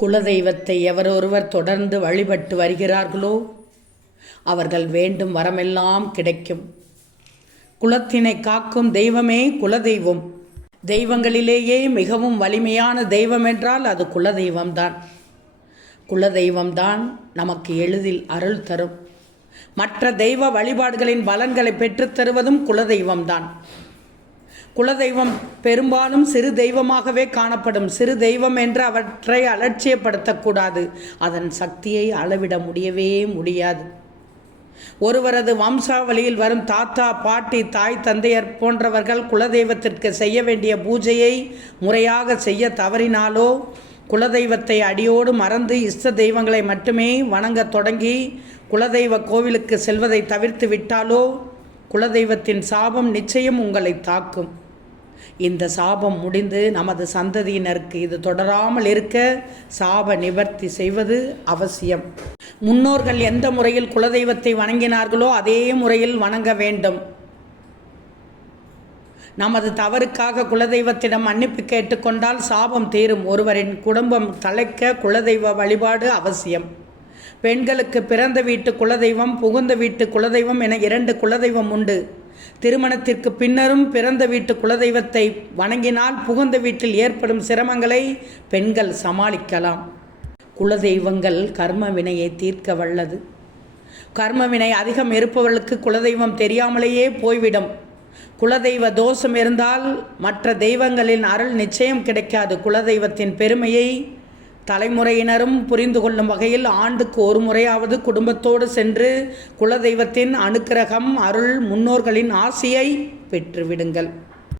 குலதெய்வத்தை எவரொருவர் தொடர்ந்து வழிபட்டு வருகிறார்களோ அவர்கள் வேண்டும் வரமெல்லாம் கிடைக்கும். குலத்தினை காக்கும் தெய்வமே குலதெய்வம். தெய்வங்களிலேயே மிகவும் வலிமையான தெய்வம் என்றால் அது குலதெய்வம்தான். குலதெய்வம்தான் நமக்கு எளிதில் அருள் தரும். மற்ற தெய்வ வழிபாடுகளின் பலன்களை பெற்றுத்தருவதும் குலதெய்வம்தான். குலதெய்வம் பெரும்பாலும் சிறு தெய்வமாகவே காணப்படும். சிறு தெய்வம் என்று அவற்றை அலட்சியப்படுத்தக்கூடாது. அதன் சக்தியை அளவிட முடியவே முடியாது. ஒருவரது வம்சாவளியில் வரும் தாத்தா, பாட்டி, தாய், தந்தையர் போன்றவர்கள் குலதெய்வத்திற்கு செய்ய வேண்டிய பூஜையை முறையாக செய்ய தவறினாலோ, குலதெய்வத்தை அடியோடு மறந்து இஷ்ட தெய்வங்களை மட்டுமே வணங்க தொடங்கி குலதெய்வ கோவிலுக்கு செல்வதை தவிர்த்து விட்டாலோ, குலதெய்வத்தின் சாபம் நிச்சயம் உங்களை தாக்கும். இந்த சாபம் முடிந்து நமது சந்ததியினருக்கு இது தொடராமல் இருக்க சாப நிவர்த்தி செய்வது அவசியம். முன்னோர்கள் எந்த முறையில் குலதெய்வத்தை வணங்கினார்களோ அதே முறையில் வணங்க வேண்டும். நமது தவறுக்காக குலதெய்வத்திடம் மன்னிப்பு கேட்டுக்கொண்டால் சாபம் தீரும். ஒருவரின் குடும்பம் தழைக்க குலதெய்வ வழிபாடு அவசியம். பெண்களுக்கு பிறந்த வீட்டு குலதெய்வம், புகுந்த வீட்டு குலதெய்வம் என 2 குலதெய்வம் உண்டு. திருமணத்திற்கு பின்னரும் பிறந்த வீட்டு குலதெய்வத்தை வணங்கினால் புகுந்த வீட்டில் ஏற்படும் சிரமங்களை பெண்கள் சமாளிக்கலாம். குலதெய்வங்கள் கர்ம வினையை தீர்க்க வல்லது. கர்ம வினை அதிகம் இருப்பவர்களுக்கு குலதெய்வம் தெரியாமலேயே போய்விடும். குலதெய்வ தோஷம் இருந்தால் மற்ற தெய்வங்களின் அருள் நிச்சயம் கிடைக்காது. குலதெய்வத்தின் பெருமையை தலைமுறையினரும் புரிந்து கொள்ளும் வகையில் ஆண்டுக்கு ஒரு முறையாவது குடும்பத்தோடு சென்று குலதெய்வத்தின் அனுக்கிரகம், அருள், முன்னோர்களின் ஆசியை பெற்றுவிடுங்கள்.